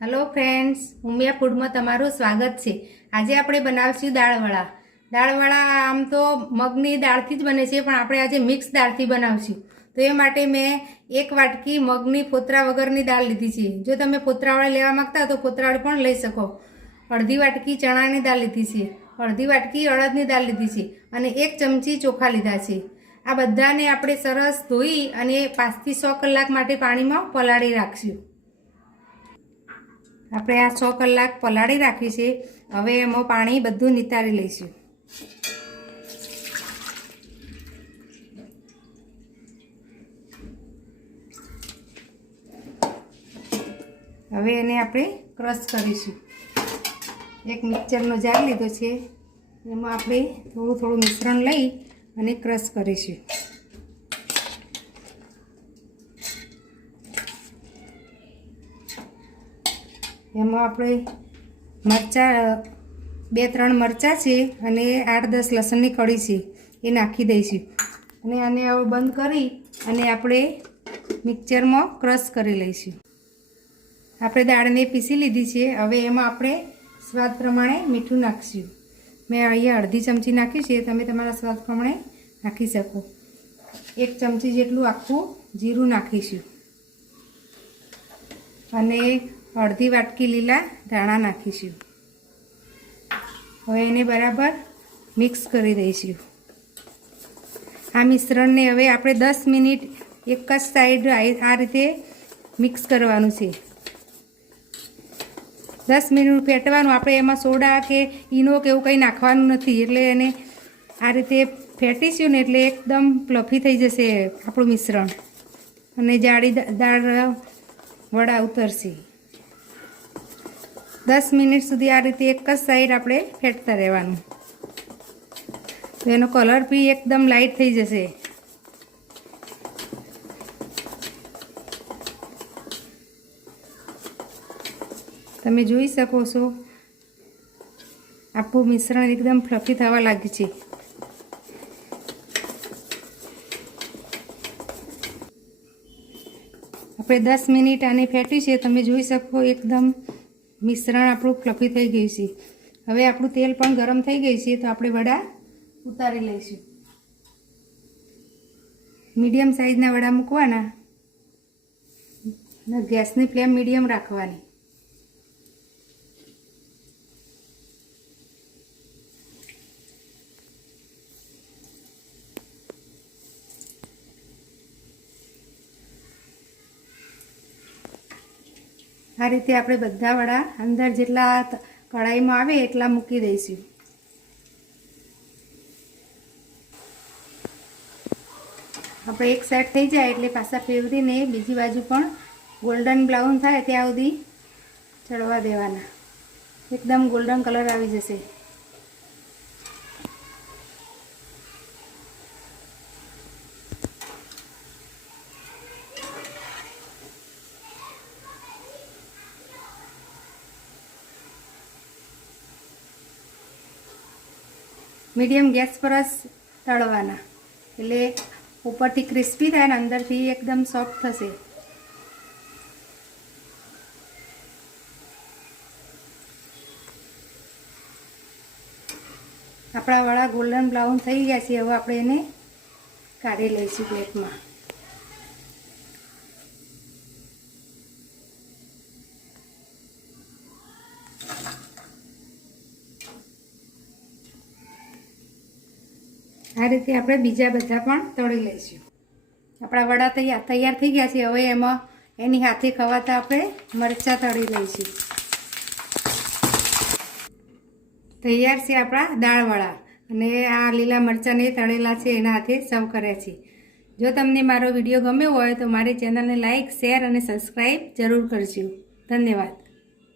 Hello friends, Umiya food में तमारुं स्वागत है। आज આપણે બનાવશું દાળવડા। દાળવડા આમ તો મગની દાળથી જ બને છે, પણ આપણે આજે મિક્સ દાળથી બનાવશું। તો એ માટે મેં એક વાટકી મગની ફોતરા વગરની દાળ લીધી છે। જો તમે ફોતરાવાળી લેવા માંગતા હો તો ફોતરાવાળી પણ લઈ શકો। અડધી વાટકી ચણાની દાળ લીધી છે, અડધી વાટકી અડદની દાળ લીધી છે અને 1 ચમચી ચોખા લીધા છે। આ બધાને આપણે સરસ ધોઈ અને 5 થી 6 કલાક માટે પાણીમાં પલાળી રાખશું। આપણે આ 6 કલાક પલાળી રાખી છે। હવે એમાં પાણી બધું નિતારી લઈશું। હવે એને આપણે ક્રશ કરીશું। એક મિક્સરનો જાર લીધો છે, એમાં આપણે થોડું થોડું મિશ્રણ લઈ અને ક્રશ કરીશું। એમાં આપણે મરચાં 2-3 મરચાં છે અને 8-10 લસણની કળી છે, એ નાખી દઈશું અને આને હવે બંધ કરી અને આપણે મિક્સરમાં ક્રશ કરી લઈશું। આપણે દાળને પીસી લીધી છે। હવે એમાં આપણે સ્વાદ પ્રમાણે મીઠું નાખીશું। મેં અહીંયા અડધી ચમચી નાખ્યું છે, તમે તમારા સ્વાદ પ્રમાણે નાખી શકો। 1 ચમચી જેટલું આખું જીરું નાખીશું અને અડધી વાટકી લીલા ધાણા નાખીશું। હવે એને બરાબર મિક્સ કરી દઈશું। આ મિશ્રણને હવે આપણે 10 મિનિટ એક જ સાઈડ આ રીતે મિક્સ કરવાનું છે। 10 મિનિટ ફેટવાનું। આપણે એમાં સોડા કે ઈનો કે એવું કંઈ નાખવાનું નથી, એટલે એને આ રીતે ફેટીશું ને એટલે એકદમ ફ્લફી થઈ જશે આપણું મિશ્રણ અને જાડી દાળ વડા ઉતરશે। 10 મિનિટ સુધી આ રીતે એક જ સાઈડ આપણે ફેટતા રહેવાનું, તો એનો કલર બી એકદમ લાઇટ થઈ જશે। તમે જોઈ શકો છો આપણું મિશ્રણ એકદમ ફ્લફી થવા લાગ્યું છે। આપણે 10 મિનિટ આને ફેટી છે, તમે જોઈ શકો એકદમ મિશ્રણ આપણું ફ્લફી થઈ ગયું છે। હવે આપણું તેલ પણ ગરમ થઈ ગયું છે, તો આપણે વડા ઉતારી લઈશું। મીડિયમ સાઈઝના વડા મૂકવાના, ગેસની ફ્લેમ મીડિયમ રાખવાની। આ રીતે આપણે બધા વડા અંદર જેટલા કઢાઈમાં આવે એટલા મૂકી દઈશું। આપણે એક સાઈડ થઈ જાય એટલે પાછા ફેરવીને બીજી બાજુ પણ ગોલ્ડન બ્રાઉન થાય ત્યાં સુધી ચડવા દેવાના, એકદમ ગોલ્ડન કલર આવી જશે। મીડિયમ ગેસ પર જ તળવાના, એટલે ઉપરથી ક્રિસ્પી થાય ને અંદરથી એકદમ સોફ્ટ થશે। આપણા વડા ગોલ્ડન બ્રાઉન થઈ ગયા છે। હવે આપણે એને કાઢી લઈશું પ્લેટમાં। આ રીતે આપણે બીજા બધા પણ તળી લઈશું। આપણા વડા તૈયાર થઈ ગયા છે। હવે એમાં એની હાથે ખવાતા આપણે મરચાં તળી લઈશું। તૈયાર છે આપણા દાળવડા, અને આ લીલા મરચાંને તળેલા છે એના હાથે સર્વ કર્યા છે। જો તમને મારો વિડીયો ગમ્યો હોય તો મારી ચેનલને લાઇક, શેર અને સબસ્ક્રાઈબ જરૂર કરજો। ધન્યવાદ।